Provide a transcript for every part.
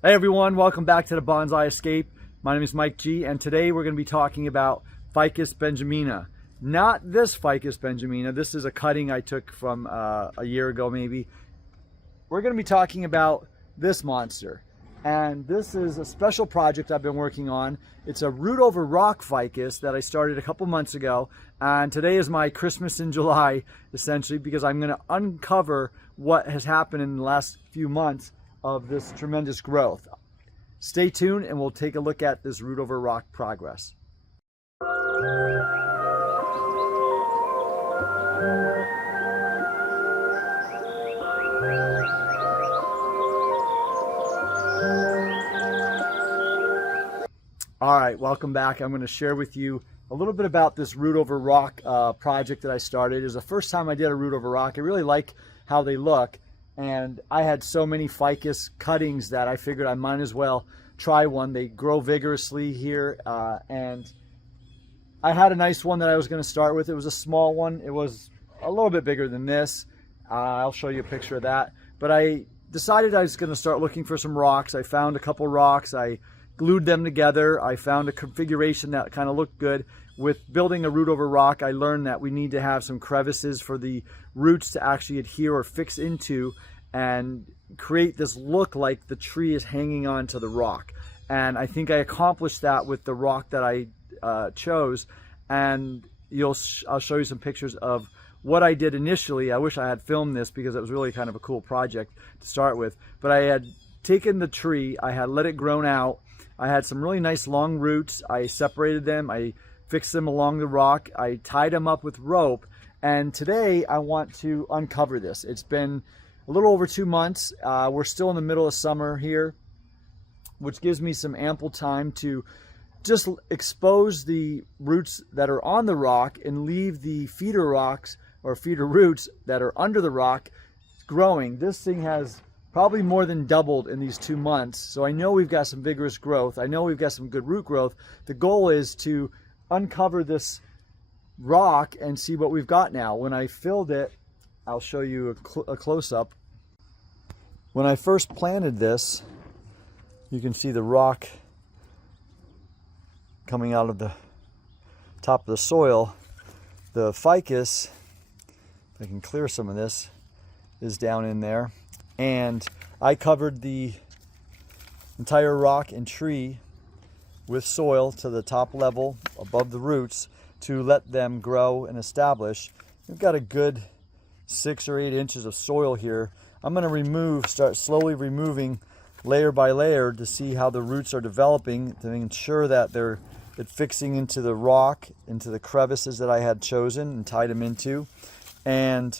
Hey everyone, welcome back to the Bonsai Escape. My name is Mike G, and today we're going to be talking about Ficus benjamina. Not this Ficus benjamina. This is a cutting I took from a year ago maybe. We're going to be talking about this monster. And this is a special project I've been working on. It's a root over rock ficus that I started a couple months ago. And today is my Christmas in July, essentially, because I'm going to uncover what has happened in the last few months of this tremendous growth. Stay tuned and we'll take a look at this root over rock progress. All right, welcome back. I'm going to share with you a little bit about this root over rock project that I started. It was the first time I did a root over rock. I really like how they look. And I had so many ficus cuttings that I figured I might as well try one. They grow vigorously here, and I had a nice one that I was going to start with. It was a small one. It was a little bit bigger than this. I'll show you a picture of that. But I decided I was going to start looking for some rocks. I found a couple rocks. I glued them together. I found a configuration that kind of looked good. With building a root over rock, I learned that we need to have some crevices for the roots to actually adhere or fix into and create this look like the tree is hanging on to the rock. And I think I accomplished that with the rock that I chose. And I'll show you some pictures of what I did initially. I wish I had filmed this because it was really kind of a cool project to start with. But I had taken the tree, I had let it grow out. I had some really nice long roots. I separated them. I fixed them along the rock. I tied them up with rope. And today I want to uncover this. It's been a little over 2 months. We're still in the middle of summer here, which gives me some ample time to just expose the roots that are on the rock and leave the feeder rocks or feeder roots that are under the rock growing. This thing has probably more than doubled in these 2 months. So I know we've got some vigorous growth. I know we've got some good root growth. The goal is to uncover this rock and see what we've got now. When I filled it, I'll show you a close-up. When I first planted this, you can see the rock coming out of the top of the soil. The ficus, if I can clear some of this, is down in there. And I covered the entire rock and tree with soil to the top level above the roots to let them grow and establish. We've got a good 6 or 8 inches of soil here. I'm going to start slowly removing layer by layer to see how the roots are developing, to ensure that they're fixing into the rock, into the crevices that I had chosen and tied them into, and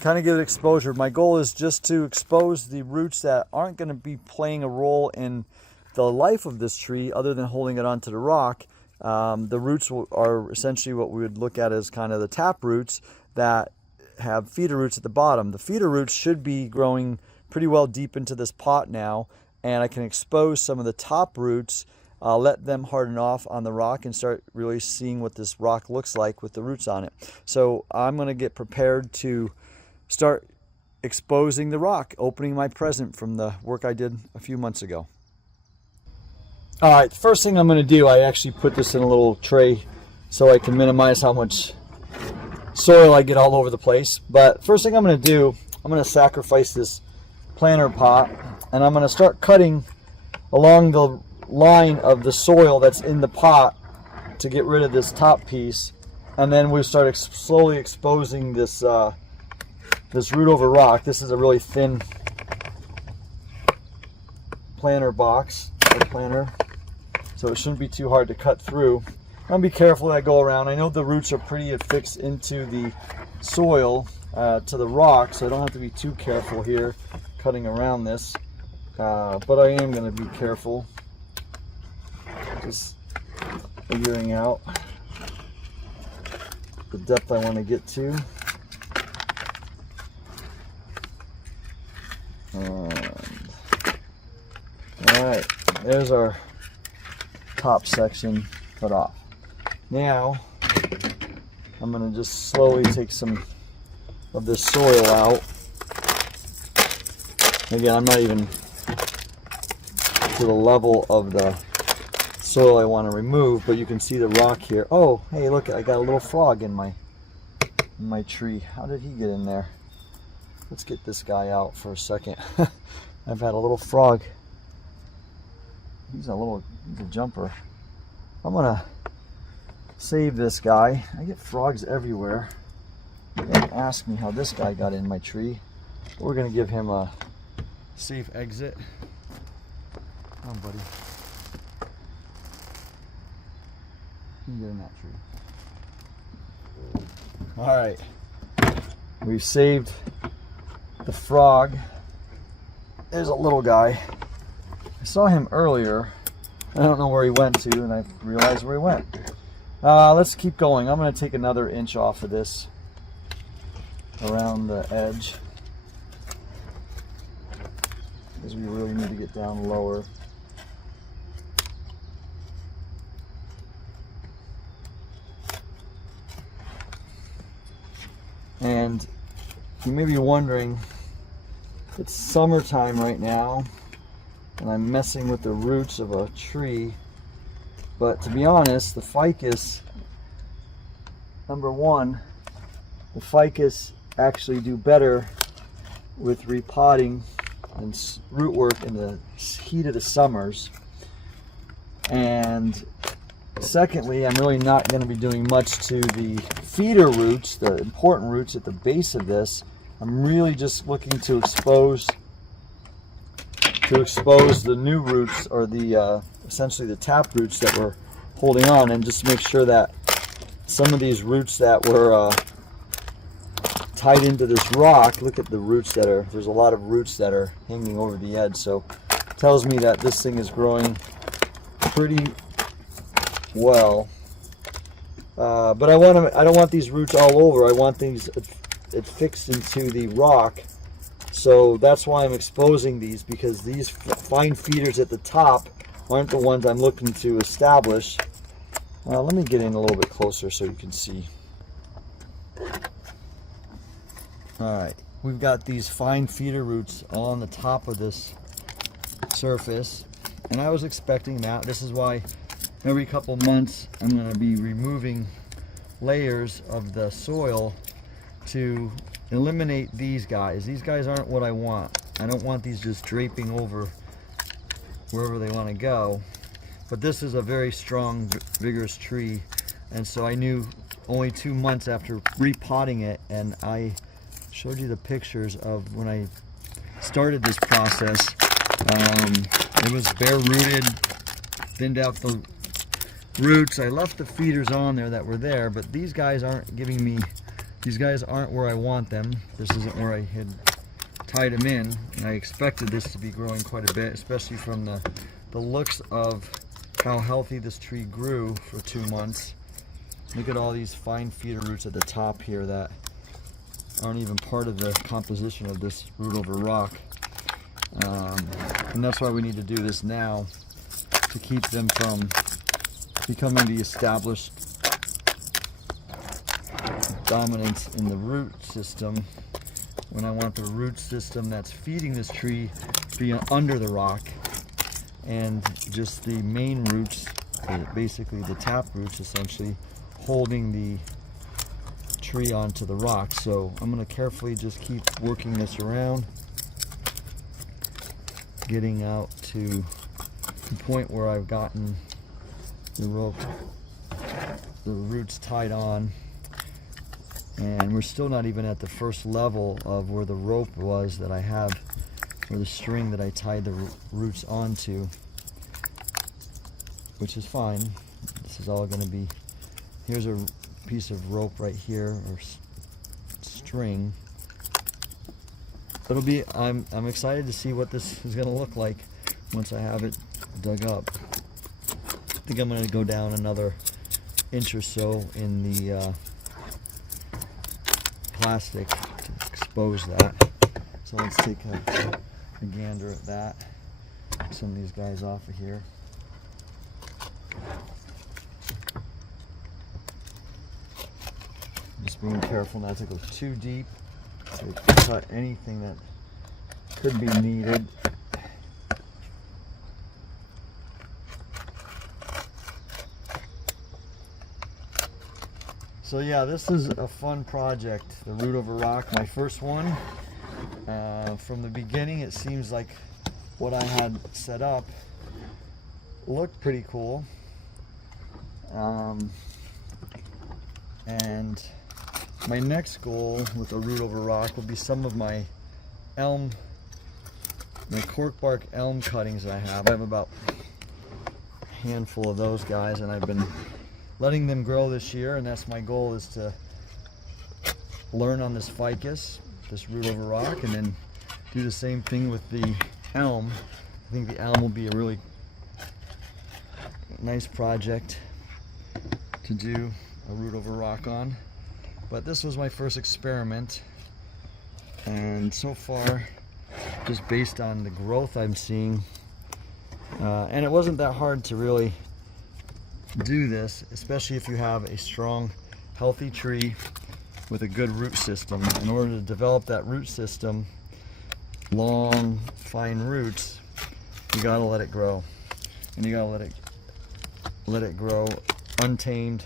kind of give it exposure. My goal is just to expose the roots that aren't going to be playing a role in the life of this tree other than holding it onto the rock. The roots are essentially what we would look at as kind of the tap roots that have feeder roots at the bottom. The feeder roots should be growing pretty well deep into this pot now, and I can expose some of the top roots, let them harden off on the rock and start really seeing what this rock looks like with the roots on it. So I'm going to get prepared to start exposing the rock, opening my present from the work I did a few months ago. All right, the first thing I'm going to do, I actually put this in a little tray so I can minimize how much soil I get all over the place. But first thing I'm going to do, I'm going to sacrifice this planter pot, and I'm going to start cutting along the line of the soil that's in the pot to get rid of this top piece, and then we'll start slowly exposing this this root over rock. This is a really thin planter box, or planter, so it shouldn't be too hard to cut through. I'm gonna be careful that I go around. I know the roots are pretty affixed into the soil to the rock, so I don't have to be too careful here cutting around this, but I am going to be careful, just figuring out the depth I want to get to. Alright, there's our top section cut off. Now I'm going to just slowly take some of this soil out. Again, I'm not even to the level of the soil I want to remove, but you can see the rock here. Oh, hey, look, I got a little frog in my tree. How did he get in there? Let's get this guy out for a second. I've had a little frog. He's a jumper. I'm gonna save this guy. I get frogs everywhere. Don't ask me how this guy got in my tree. We're gonna give him a safe exit. Come on, buddy. You can get in that tree. All right. We've saved the frog. There's a little guy. I saw him earlier. I don't know where he went to, and I realized where he went. Let's keep going. I'm going to take another inch off of this around the edge, because we really need to get down lower. And you may be wondering, it's summertime right now, and I'm messing with the roots of a tree. But to be honest, the ficus, number one, the ficus actually do better with repotting and root work in the heat of the summers. And secondly, I'm really not going to be doing much to the feeder roots, the important roots at the base of this. I'm really just looking to expose the new roots, or the essentially the tap roots that we're holding on, and just make sure that some of these roots that were tied into this rock, look at the roots that are, there's a lot of roots that are hanging over the edge, so it tells me that this thing is growing pretty well. But I don't want these roots all over. I want these fixed into the rock. So that's why I'm exposing these, because these fine feeders at the top aren't the ones I'm looking to establish. Let me get in a little bit closer so you can see. Alright, we've got these fine feeder roots on the top of this surface, and I was expecting that. This is why every couple months I'm going to be removing layers of the soil to eliminate these guys. These guys aren't what I want. I don't want these just draping over wherever they want to go. But this is a very strong, vigorous tree, and so I knew only 2 months after repotting it, and I showed you the pictures of when I started this process. It was bare rooted, thinned out the roots. I left the feeders on there that were there, but these guys aren't giving me, these guys aren't where I want them. This isn't where I had tied them in, and I expected this to be growing quite a bit, especially from the looks of how healthy this tree grew for 2 months. Look at all these fine feeder roots at the top here that aren't even part of the composition of this root over rock. And that's why we need to do this now, to keep them from becoming the established dominance in the root system, when I want the root system that's feeding this tree to be under the rock, and just the main roots, basically the tap roots, essentially holding the tree onto the rock. So I'm going to carefully just keep working this around, getting out to the point where I've gotten the rope, the roots tied on, and we're still not even at the first level of where the rope was that I have, or the string that I tied the roots onto, which is fine. This is all going to be, here's a piece of rope right here, or string. It'll be, I'm excited to see what this is going to look like once I have it dug up. I think I'm going to go down another inch or so in the plastic to expose that. So let's take a gander at that. Get some of these guys off of here. Just being careful not to go too deep to cut anything that could be needed. So yeah, this is a fun project, the root over rock, my first one. From the beginning, it seems like what I had set up looked pretty cool. And my next goal with a root over rock will be some of my cork bark elm cuttings that I have. I have about a handful of those guys, and I've been letting them grow this year, and that's my goal, is to learn on this ficus, this root over rock, and then do the same thing with the elm. I think the elm will be a really nice project to do a root over rock on. But this was my first experiment, and so far, just based on the growth I'm seeing, and it wasn't that hard to really do this, especially if you have a strong, healthy tree with a good root system. In order to develop that root system, long, fine roots, you gotta let it grow, and you gotta let it grow untamed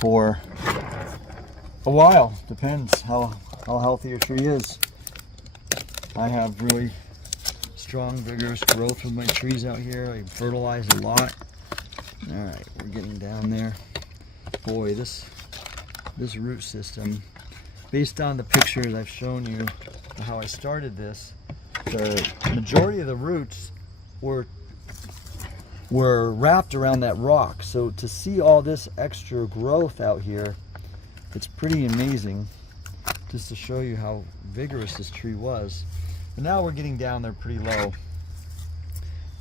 for a while. Depends how healthy your tree is. I have really strong, vigorous growth with my trees out here. I fertilize a lot. All right, we're getting down there. Boy, this root system, based on the pictures I've shown you, how I started this, the majority of the roots were wrapped around that rock. So to see all this extra growth out here, it's pretty amazing, just to show you how vigorous this tree was. But now we're getting down there pretty low,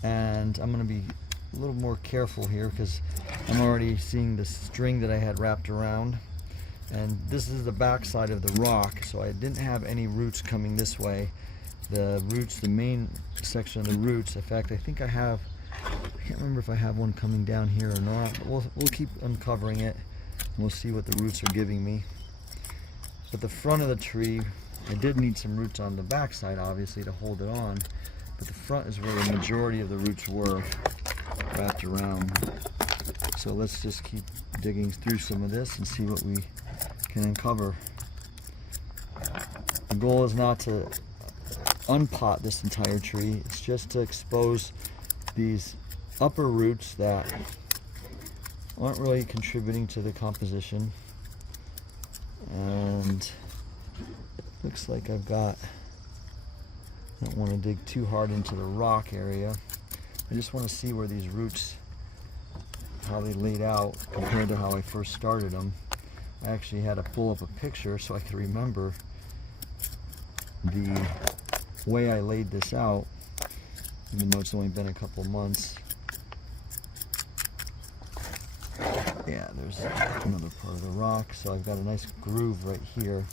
and I'm going to be a little more careful here because I'm already seeing the string that I had wrapped around, and this is the back side of the rock, so I didn't have any roots coming this way. The roots, the main section of the roots, in fact I think I can't remember if I have one coming down here or not, but we'll keep uncovering it and we'll see what the roots are giving me. But the front of the tree, I did need some roots on the back side obviously to hold it on, but the front is where the majority of the roots were wrapped around. So let's just keep digging through some of this and see what we can uncover. The goal is not to unpot this entire tree, it's just to expose these upper roots that aren't really contributing to the composition. And looks like I don't want to dig too hard into the rock area. I just want to see where these roots, how they laid out compared to how I first started them. I actually had to pull up a picture so I could remember the way I laid this out, even though it's only been a couple months. Yeah, there's another part of the rock, so I've got a nice groove right here.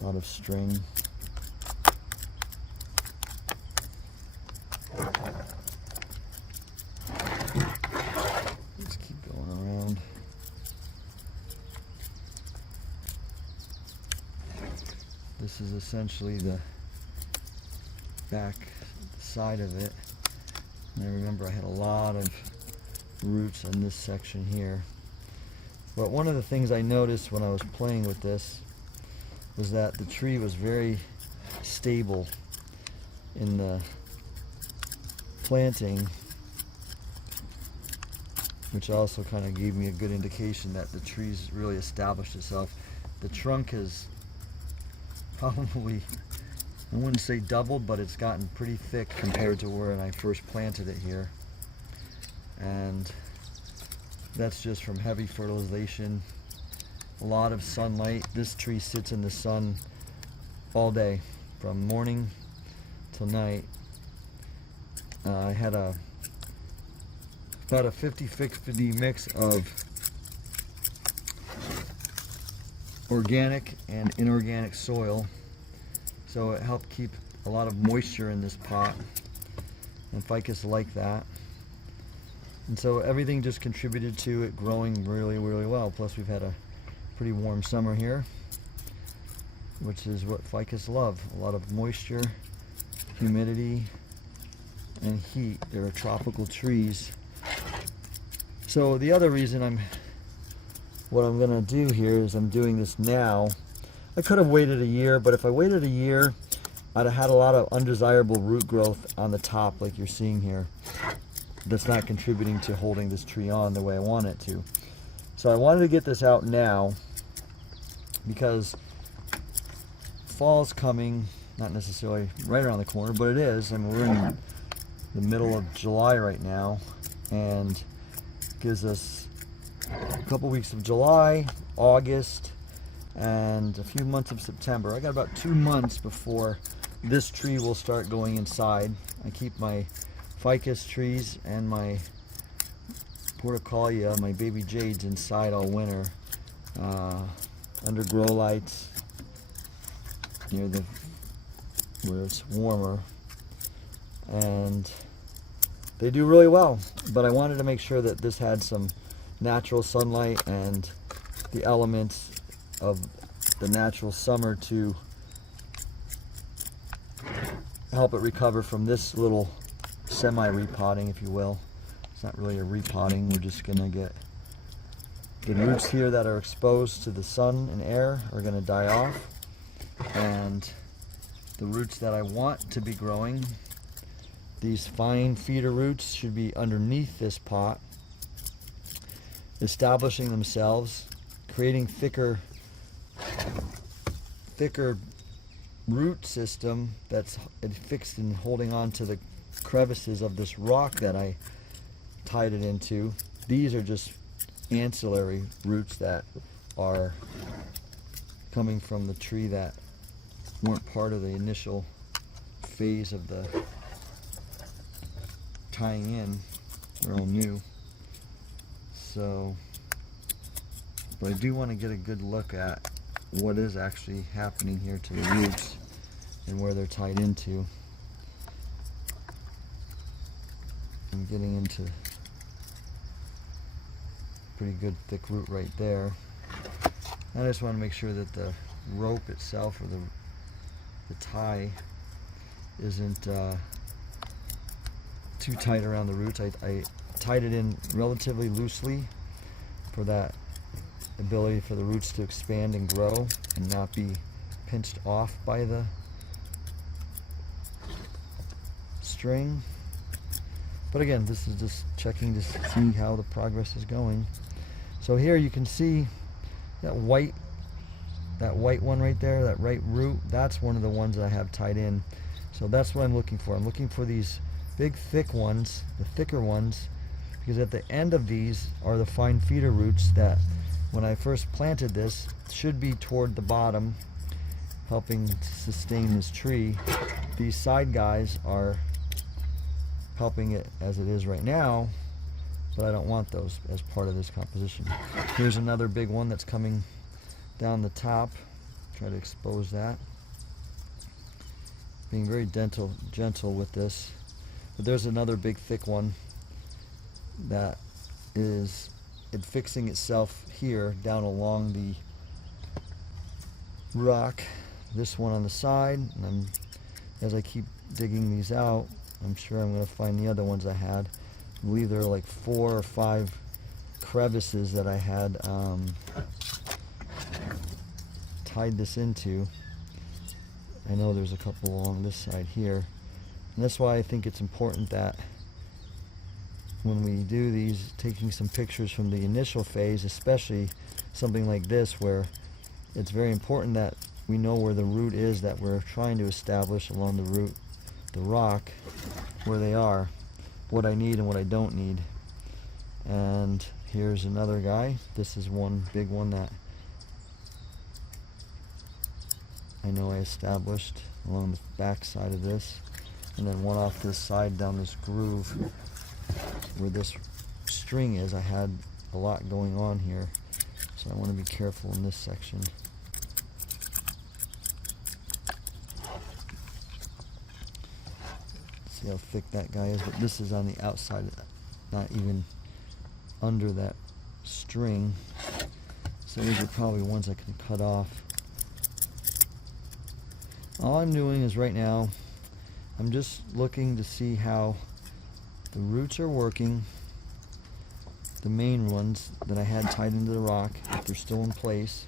A lot of string. Let's keep going around. This is essentially the back side of it. And I remember I had a lot of roots in this section here. But one of the things I noticed when I was playing with this was that the tree was very stable in the planting, which also kind of gave me a good indication that the tree's really established itself. The trunk has probably, I wouldn't say doubled, but it's gotten pretty thick compared to when I first planted it here. And that's just from heavy fertilization, a lot of sunlight. This tree sits in the sun all day, from morning till night. I had about a 50-50 mix of organic and inorganic soil, so it helped keep a lot of moisture in this pot, and ficus like that. And so everything just contributed to it growing really, really well. Plus we've had a pretty warm summer here, which is what ficus love. A lot of moisture, humidity, and heat. They're tropical trees. So the other reason I'm what I'm gonna do here is I'm doing this now. I could have waited a year, but if I waited a year, I'd have had a lot of undesirable root growth on the top like you're seeing here. That's not contributing to holding this tree on the way I want it to. So I wanted to get this out now because fall's coming, not necessarily right around the corner, but it is. I mean, we're in the middle of July right now, and gives us a couple weeks of July, August, and a few months of September. I got about 2 months before this tree will start going inside. I keep my ficus trees and my portulaca, my baby jades, inside all winter, under grow lights near the where it's warmer, and they do really well. But I wanted to make sure that this had some natural sunlight and the elements of the natural summer to help it recover from this little semi-repotting, if you will. It's not really a repotting. We're just gonna get the roots here that are exposed to the sun and air are gonna die off, and the roots that I want to be growing, these fine feeder roots, should be underneath this pot, establishing themselves, creating thicker root system that's fixed and holding on to the crevices of this rock that I tied it into. These are just ancillary roots that are coming from the tree that weren't part of the initial phase of the tying in. They're all new. So, but I do want to get a good look at what is actually happening here to the roots and where they're tied into. I'm getting into pretty good thick root right there. I just want to make sure that the rope itself, or the tie, isn't too tight around the roots. I tied it in relatively loosely for that ability for the roots to expand and grow and not be pinched off by the string. But again, this is just checking to see how the progress is going. So here you can see that white one right there, that right root, that's one of the ones that I have tied in. So that's what I'm looking for. I'm looking for these big thick ones, the thicker ones, because at the end of these are the fine feeder roots that when I first planted this should be toward the bottom, helping to sustain this tree. These side guys are helping it as it is right now, but I don't want those as part of this composition. Here's another big one that's coming down the top. Try to expose that. Being very gentle with this. But there's another big thick one that is fixing itself here down along the rock. This one on the side, and as I keep digging these out, I'm sure I'm going to find the other ones I had. I believe there are like 4 or 5 crevices that I had tied this into. I know there's a couple along this side here. And that's why I think it's important that when we do these, taking some pictures from the initial phase, especially something like this where it's very important that we know where the root is that we're trying to establish along the rock, where they are, what I need and what I don't need. And here's another guy. This is one big one that I know I established along the back side of this, and then one off this side down this groove where this string is. I had a lot going on here, so I want to be careful in this section. See how thick that guy is, but this is on the outside, not even under that string, so these are probably ones I can cut off. All I'm doing is right now I'm just looking to see how the roots are working, the main ones that I had tied into the rock, if they're still in place,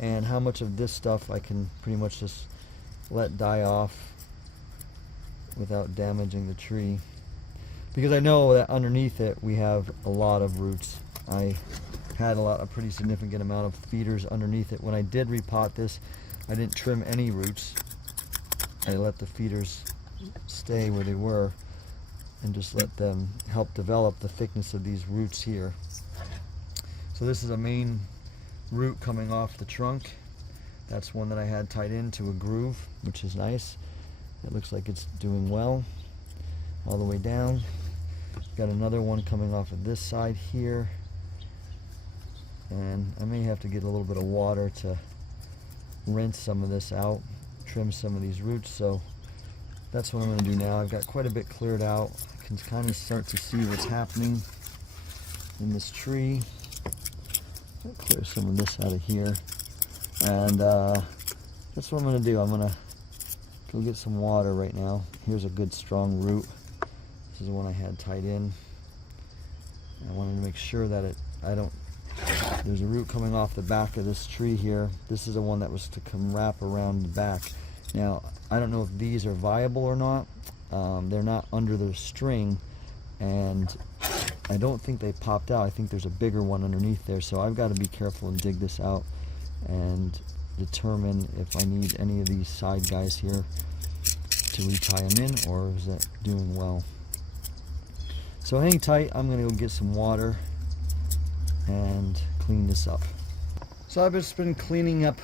and how much of this stuff I can pretty much just let die off without damaging the tree. Because I know that underneath it we have a lot of roots. I had a pretty significant amount of feeders underneath it. When I did repot this, I didn't trim any roots. I let the feeders stay where they were and just let them help develop the thickness of these roots here. So this is a main root coming off the trunk. That's one that I had tied into a groove, which is nice. It looks like it's doing well all the way down. Got another one coming off of this side here, and I may have to get a little bit of water to rinse some of this out, trim some of these roots. So that's what I'm going to do now. I've got quite a bit cleared out. I can kind of start to see what's happening in this tree. I'll clear some of this out of here, and that's what I'm going to do. I'm going to go get some water right now. Here's a good strong root. This is the one I had tied in. I wanted to make sure that there's a root coming off the back of this tree here. This is the one that was to come wrap around the back. Now, I don't know if these are viable or not. They're not under the string, and I don't think they popped out. I think there's a bigger one underneath there, so I've got to be careful and dig this out and determine if I need any of these side guys here to retie them in, or is that doing well. So hang tight, I'm going to go get some water and clean this up. So I've just been cleaning up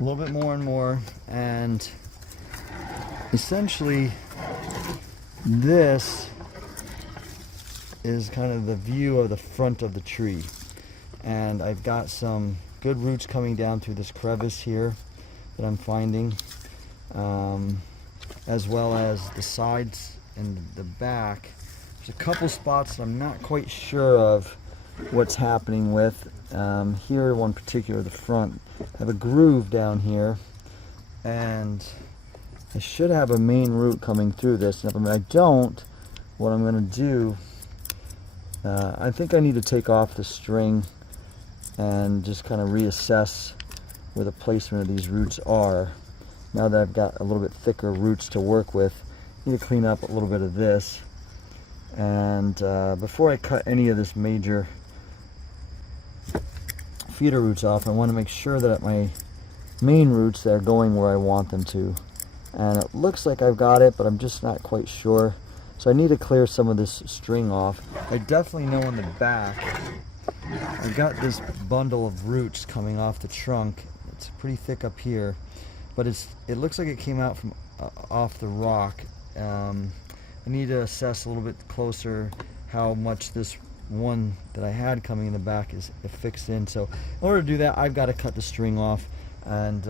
a little bit more and more, and essentially this is kind of the view of the front of the tree. And I've got some good roots coming down through this crevice here that I'm finding, as well as the sides and the back. There's a couple spots that I'm not quite sure of what's happening with. Here, one particular, the front, I have a groove down here, and I should have a main root coming through this. And if I don't, what I'm going to do, I think I need to take off the string and just kind of reassess where the placement of these roots are. Now that I've got a little bit thicker roots to work with, I need to clean up a little bit of this. And before I cut any of this major feeder roots off, I want to make sure that my main roots, they're going where I want them to. And it looks like I've got it, but I'm just not quite sure. So I need to clear some of this string off. I definitely know in the back, I've got this bundle of roots coming off the trunk. It's pretty thick up here, but it looks like it came out from off the rock. I need to assess a little bit closer how much this one that I had coming in the back is fixed in. So in order to do that, I've got to cut the string off and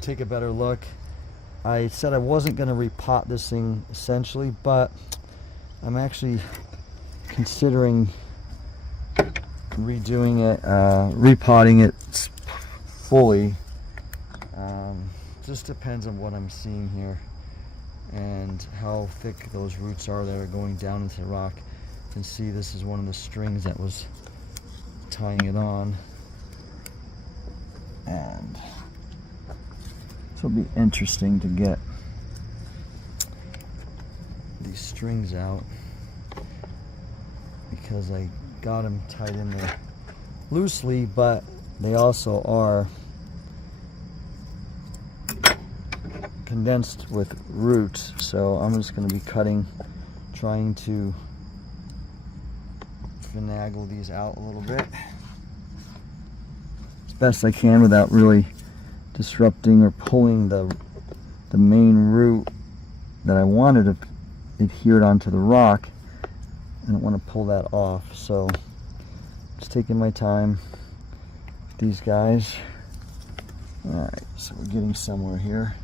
take a better look. I said I wasn't going to repot this thing essentially, but I'm actually considering redoing it, repotting it fully. Just depends on what I'm seeing here and how thick those roots are that are going down into the rock. You can see this is one of the strings that was tying it on, and this will be interesting to get these strings out because I got them tied in there loosely, but they also are condensed with roots. So I'm just going to be trying to finagle these out a little bit as best I can without really disrupting or pulling the main root that I wanted to adhere onto the rock. I don't want to pull that off, so just taking my time with these guys. Alright, so we're getting somewhere here.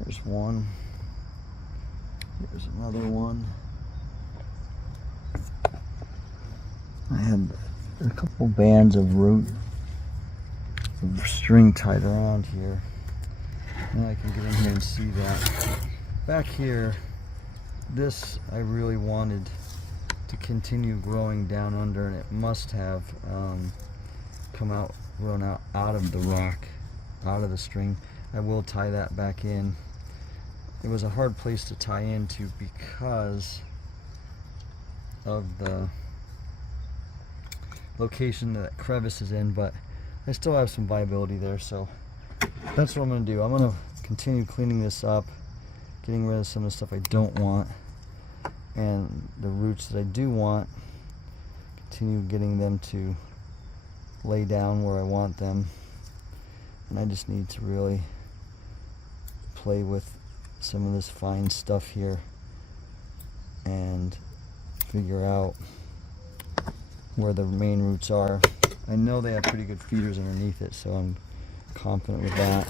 There's one. There's another one. I had a couple bands of root of string tied around here. Now I can get in here and see that. Back here, this I really wanted to continue growing down under, and it must have grown out of the rock, out of the string. I will tie that back in. It was a hard place to tie into because of the location that crevice is in, but I still have some viability there, so that's what I'm going to do. I'm going to continue cleaning this up, getting rid of some of the stuff I don't want, and the roots that I do want, continue getting them to lay down where I want them. And I just need to really play with some of this fine stuff here and figure out where the main roots are. I know they have pretty good feeders underneath it, so I'm confident with that.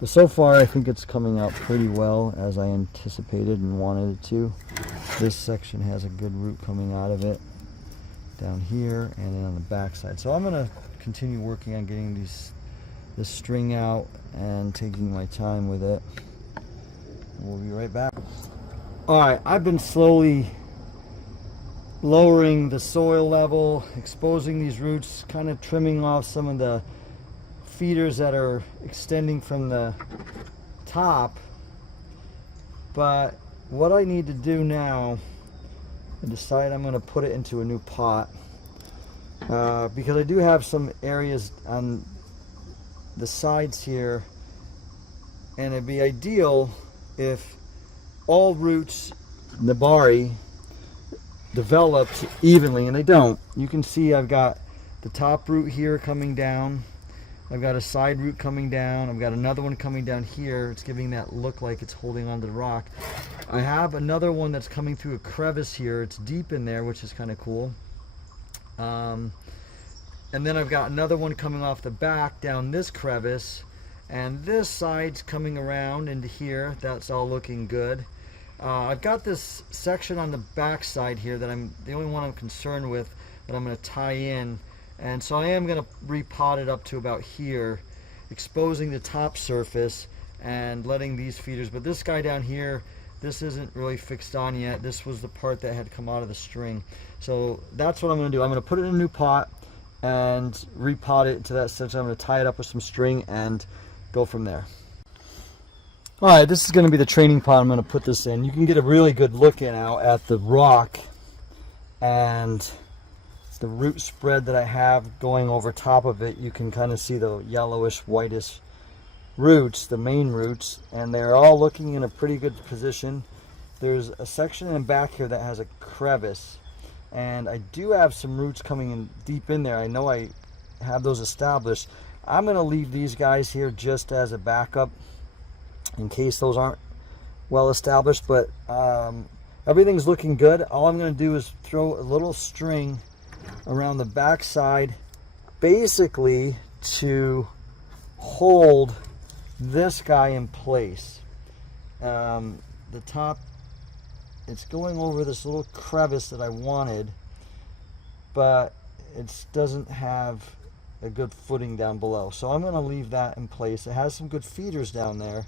But so far I think it's coming out pretty well as I anticipated and wanted it to. This section has a good root coming out of it down here and then on the back side. So I'm going to continue working on getting this string out and taking my time with it. We'll be right back. Alright, I've been slowly lowering the soil level, exposing these roots, kind of trimming off some of the feeders that are extending from the top. But what I need to do now, I decide I'm going to put it into a new pot because I do have some areas on the sides here, and it'd be ideal if all roots, Nabari, developed evenly, and they don't. You can see I've got the top root here coming down, I've got a side root coming down, I've got another one coming down here. It's giving that look like it's holding onto the rock. I have another one that's coming through a crevice here. It's deep in there, which is kind of cool. And then I've got another one coming off the back down this crevice, and this side's coming around into here. That's all looking good. I've got this section on the back side here that I'm the only one I'm concerned with, that I'm going to tie in, and so I am going to repot it up to about here, exposing the top surface and letting these feeders. But this guy down here, this isn't really fixed on yet. This was the part that had come out of the string, so that's what I'm going to do. I'm going to put it in a new pot and repot it into that section. I'm going to tie it up with some string and go from there. Alright, this is going to be the training pot I'm going to put this in. You can get a really good look in now at the rock and the root spread that I have going over top of it. You can kind of see the yellowish, whitish roots, the main roots, and they're all looking in a pretty good position. There's a section in the back here that has a crevice, and I do have some roots coming in deep in there. I know I have those established. I'm going to leave these guys here just as a backup in case those aren't well established, but everything's looking good. All I'm going to do is throw a little string around the back side, basically to hold this guy in place. The top, it's going over this little crevice that I wanted, but it doesn't have a good footing down below, so I'm going to leave that in place. It has some good feeders down there,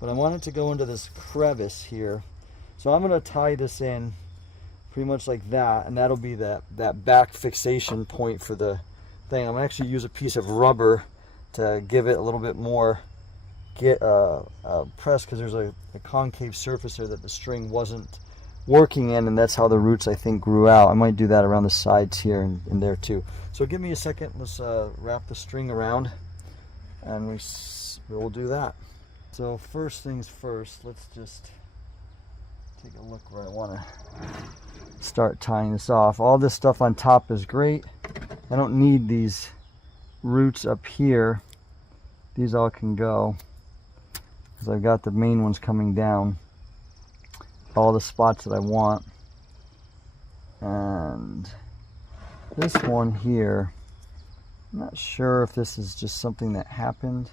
but I want it to go into this crevice here, so I'm going to tie this in pretty much like that, and that'll be that back fixation point for the thing. I'm going to actually use a piece of rubber to give it a little bit more press, because there's a concave surface there that the string wasn't working in, and that's how the roots, I think, grew out. I might do that around the sides here and there too. So give me a second. Let's wrap the string around, and we'll do that. So first things first, let's just take a look where I want to start tying this off. All this stuff on top is great. I don't need these roots up here. These all can go, because I've got the main ones coming down, all the spots that I want. And this one here, I'm not sure if this is just something that happened.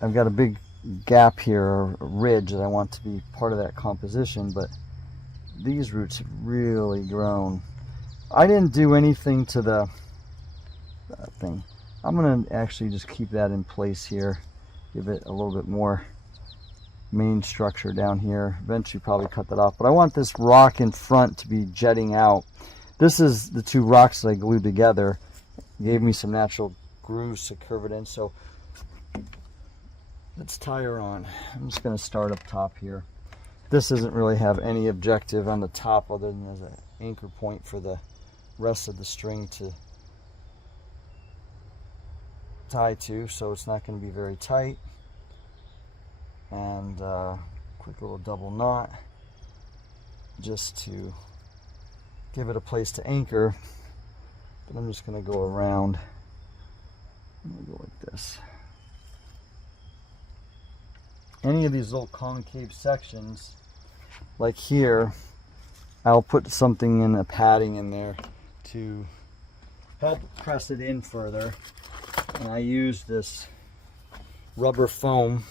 I've got a big gap here, or a ridge, that I want to be part of that composition, but these roots have really grown. I didn't do anything to the thing. I'm going to actually just keep that in place here, give it a little bit more main structure down here. Eventually probably cut that off, but I want this rock in front to be jetting out. This is the two rocks that I glued together. It gave me some natural grooves to curve it in. So let's tie her on. I'm just going to start up top here. This doesn't really have any objective on the top other than as an anchor point for the rest of the string to tie to, so it's not going to be very tight. And quick little double knot just to give it a place to anchor. But I'm just going to go around. I'm going to go like this. Any of these little concave sections, like here, I'll put something in, a padding in there to help press it in further. And I use this rubber foam,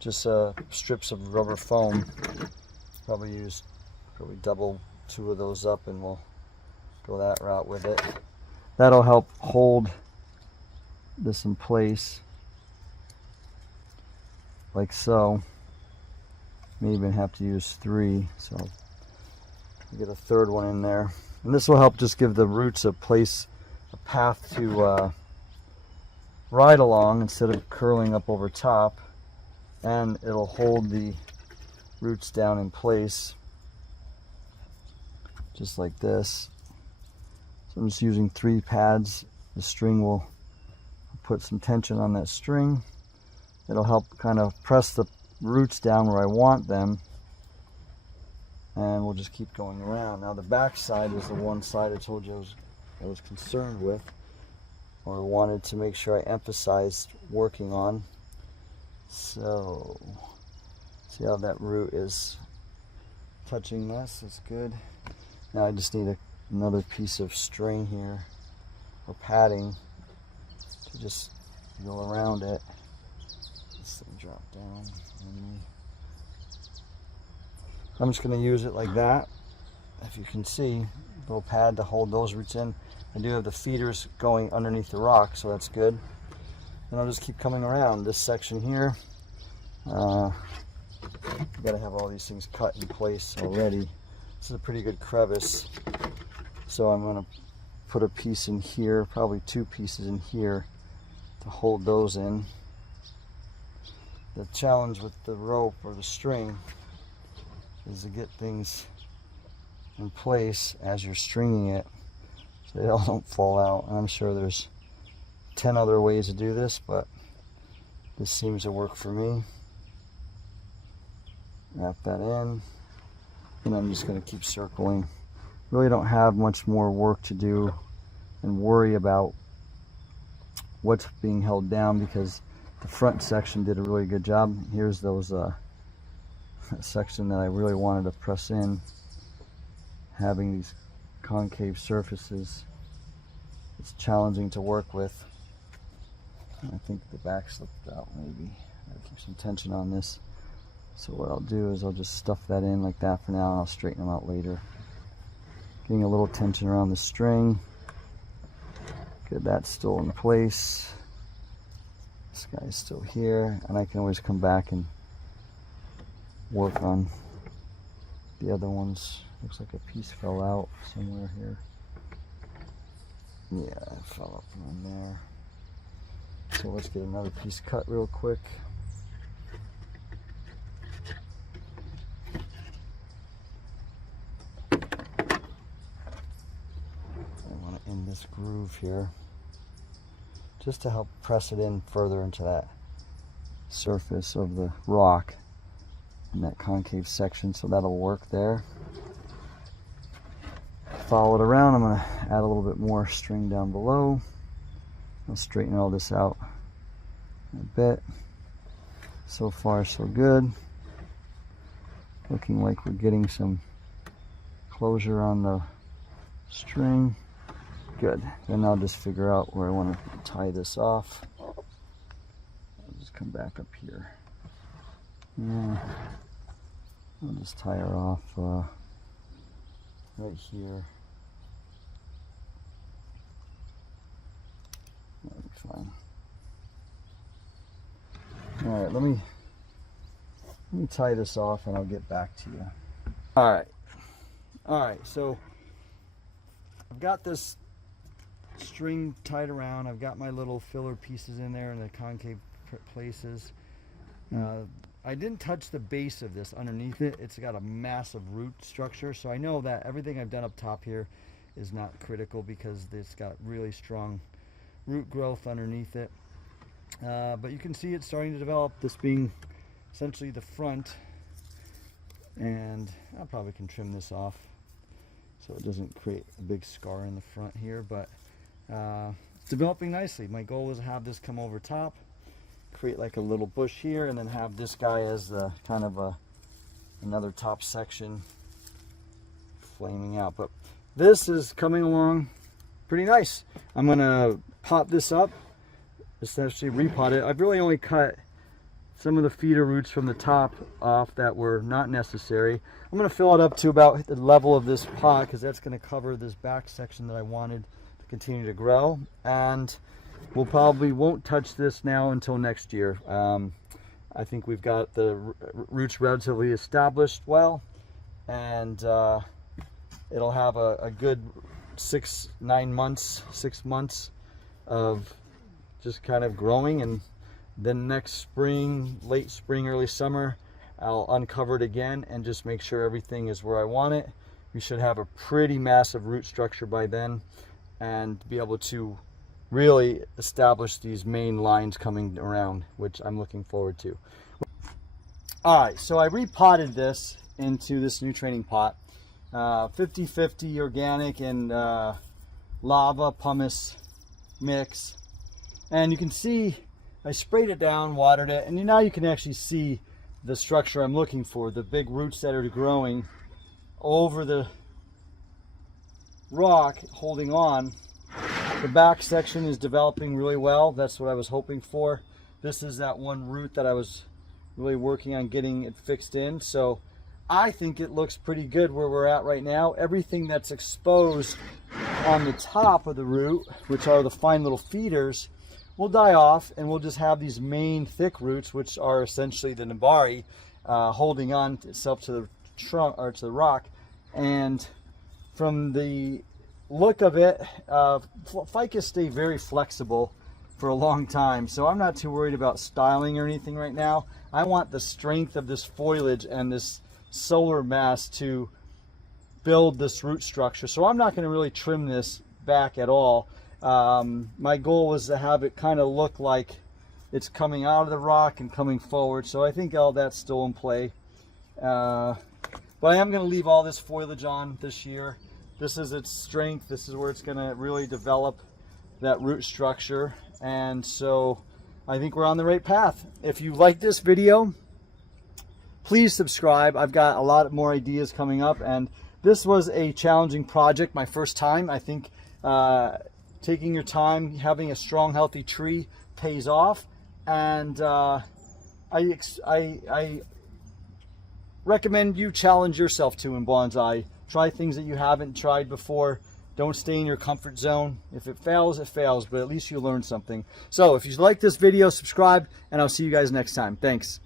just strips of rubber foam. Probably double 2 of those up, and we'll go that route with it. That'll help hold this in place, like so. May even have to use 3, so I'll get a 3rd one in there. And this will help just give the roots a place, a path to ride along instead of curling up over top, and it'll hold the roots down in place just like this. So I'm just using 3 pads. The string will put some tension on that string. It'll help kind of press the roots down where I want them, and we'll just keep going around. Now the back side is the one side I told you I was concerned with, or wanted to make sure I emphasized working on. So see how that root is touching this? It's good. Now I just need another piece of string here, or padding, to just go around it. This thing drop down. I'm just going to use it like that. If you can see, little pad to hold those roots in. I do have the feeders going underneath the rock, so that's good. And I'll just keep coming around this section here. You got to have all these things cut in place already. This is a pretty good crevice, so I'm going to put a piece in here, probably 2 pieces in here to hold those in. The challenge with the rope or the string is to get things in place as you're stringing it so they all don't fall out. And I'm sure there's 10 other ways to do this, but this seems to work for me. Wrap that in, and I'm just going to keep circling. Really don't have much more work to do and worry about what's being held down, because the front section did a really good job. Here's those section that I really wanted to press in, having these concave surfaces. It's challenging to work with. I think the back slipped out maybe. I'll keep some tension on this. So what I'll do is I'll just stuff that in like that for now, and I'll straighten them out later. Getting a little tension around the string. Good, that's still in place. This guy's still here, and I can always come back and work on the other ones. Looks like a piece fell out somewhere here. Yeah, it fell up on there. So let's get another piece cut real quick. I want to end this groove here, just to help press it in further into that surface of the rock in that concave section, so that'll work there. Follow it around. I'm going to add a little bit more string down below. I'll straighten all this out in a bit. So far so good. Looking like we're getting some closure on the string. Good. Then I'll just figure out where I want to tie this off. I'll just come back up here. Yeah. I'll just tie her off right here. That'll be fine. Alright, let me Let me tie this off and I'll get back to you. All right, so I've got this string tied around. I've got my little filler pieces in there in the concave places. I didn't touch the base of this underneath it. It's got a massive root structure, so I know that everything I've done up top here is not critical because it's got really strong root growth underneath it. But you can see it's starting to develop, this being essentially the front, and I probably can trim this off so it doesn't create a big scar in the front here, but it's developing nicely. My goal is to have this come over top, create like a little bush here, and then have this guy as the kind of another top section flaming out. But this is coming along pretty nice. I'm gonna pot this up, essentially repot it. I've really only cut some of the feeder roots from the top off that were not necessary. I'm going to fill it up to about the level of this pot because that's going to cover this back section that I wanted to continue to grow. And we'll probably won't touch this now until next year. I think we've got the roots relatively established well, and it'll have a good 6 months of just kind of growing, and then next spring, late spring, early summer, I'll uncover it again and just make sure everything is where I want it. We should have a pretty massive root structure by then and be able to really establish these main lines coming around, which I'm looking forward to. All right, so I repotted this into this new training pot, 50-50 organic and lava pumice mix. And you can see I sprayed it down, watered it, and now you can actually see the structure I'm looking for, the big roots that are growing over the rock, holding on. The back section is developing really well. That's what I was hoping for. This is that one root that I was really working on getting it fixed in. So I think it looks pretty good where we're at right now. Everything that's exposed on the top of the root, which are the fine little feeders, will die off, and we'll just have these main thick roots, which are essentially the nabari, holding on itself to the trunk or to the rock. And from the look of it, ficus stay very flexible for a long time, so I'm not too worried about styling or anything right now. I want the strength of this foliage and this solar mass to build this root structure, so I'm not going to really trim this back at all. My goal was to have it kind of look like it's coming out of the rock and coming forward, so I think all that's still in play. But I am going to leave all this foliage on this year. This is its strength. This is where it's going to really develop that root structure, and so I think we're on the right path. If you like this video, please subscribe. I've got a lot more ideas coming up, and this was a challenging project, my first time. I think taking your time, having a strong, healthy tree pays off, and I recommend you challenge yourself too in bonsai. Try things that you haven't tried before. Don't stay in your comfort zone. If it fails, it fails, but at least you learn something. So if you like this video, subscribe, and I'll see you guys next time. Thanks.